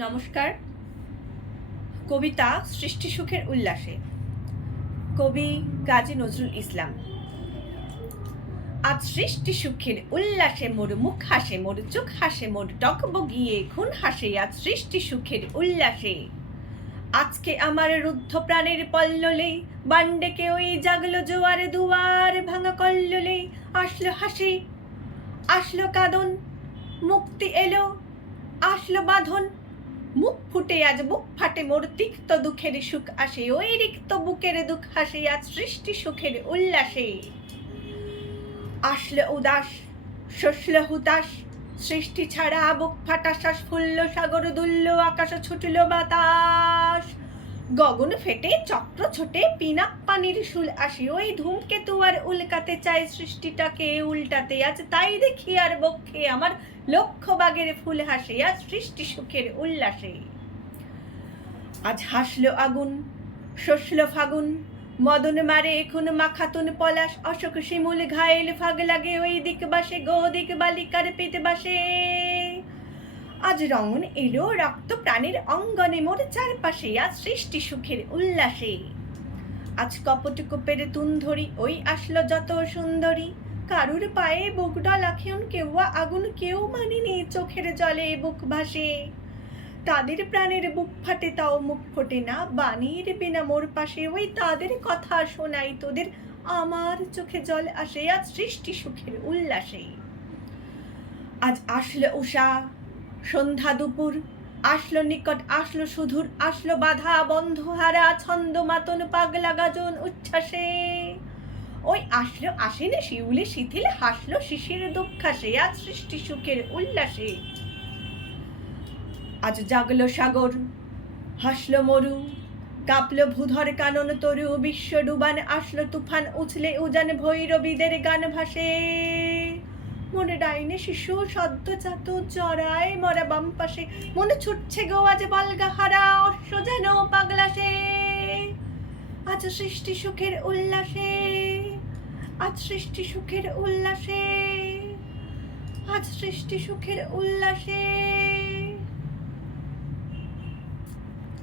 নমস্কার। কবিতা সৃষ্টি সুখের উল্লাসে, কবি কাজী নজরুল ইসলাম। আজ সৃষ্টি সুখের উল্লাসে মোর মুখ হাসে, মোর চোখ হাসে, মোর টকবগিয়ে খুন হাসে। আজ সৃষ্টি সুখের উল্লাসে, আজকে আমার রুদ্ধ প্রাণের পল্ললে বান্ডেকে ওই জাগলো জোয়ারে, দুয়ার ভাঙা কল্লোলে আসলো হাসি, আসলো কাঁদন, মুক্তি এলো, আসলো বাঁধন। মুখ ফুটে আজ বুক ফাটে, মোর তিক্ত দুঃখের সুখ আসে, ওই রিক্ত বুকের দুঃখ হাসে। আজ সৃষ্টি সুখের উল্লাসে, আসলো উদাস, শস্য হুতাশ, সৃষ্টি ছাড়া বুক ফাটা শ্বাস, ফুলল সাগর, দুলল আকাশ, ছুটল বাতাস। গগন ফেটে চক্র ছোটে, পিনাক পানির শুল আসে, ওই ধূমকেতু আর উল্কাতে চায় সৃষ্টিটাকে উল্টাতে। আজ তাই দেখি আর বক্ষে আমার লক্ষ বাগের ফুল হাসে। আজ সৃষ্টি সুখের উল্লাসে, আজ হাসলো আগুন, শসলো ফাগুন, মদন মারে এখন মাখাতুন পলাশ, অশোক শিমুল ঘায়েল ফাগ লাগে, ওই দিক বাসে গো দিক বালিকার পেতে বাসে। আজ রঙন এলো রক্ত প্রাণের অঙ্গনে মোর চারপাশে। আজ সৃষ্টি সুখের উল্লাসে, আজ কপট কোপের তুন ধরি, ওই আসলো যত সুন্দরী। কারুর পায়ে বুক ডলাখিয়ন, কেউ আগুন কেউ মানেনি, চোখের জলে বুক ভাসে। তাদের প্রাণের বুক ফাটে তাও মুখ ফোটে না, বাণীর বিনা মোর পাশে। ওই তাদের কথা শোনাই তোদের, আমার চোখে জল আসে। আজ সৃষ্টি সুখের উল্লাসে, আজ আসলো উষা, সন্ধ্যা দুপুর, আসলো নিকট, আসলো সুধুর, আসলো বাধা বন্ধ হারা, ছন্দ মাতন পাগলা গাজন উচ্ছ্বাসে। ওই আসলো আসেনে শিউলি শিথিল, হাসলো শিশির দুঃখাসে। আজ সৃষ্টি সুখের উল্লাসে, আজ জাগলো সাগর, হাসলো মরু, কাঁপলো ভূধর কানন তরু, বিশ্ব ডুবান আসলো তুফান, উছলে উজান ভৈরবীদের গান ভাসে। মনে ডাইনে শিশু সদ্যজাত জরায় মরা বাম পাশে, মনে ছুটছে গো আজ বালগা হারা, অশ্ব যেন পাগলাসে। আজ সৃষ্টি সুখের উল্লাসে, আজ সৃষ্টি সুখের উল্লাসে, আজ সৃষ্টি সুখের উল্লাসে।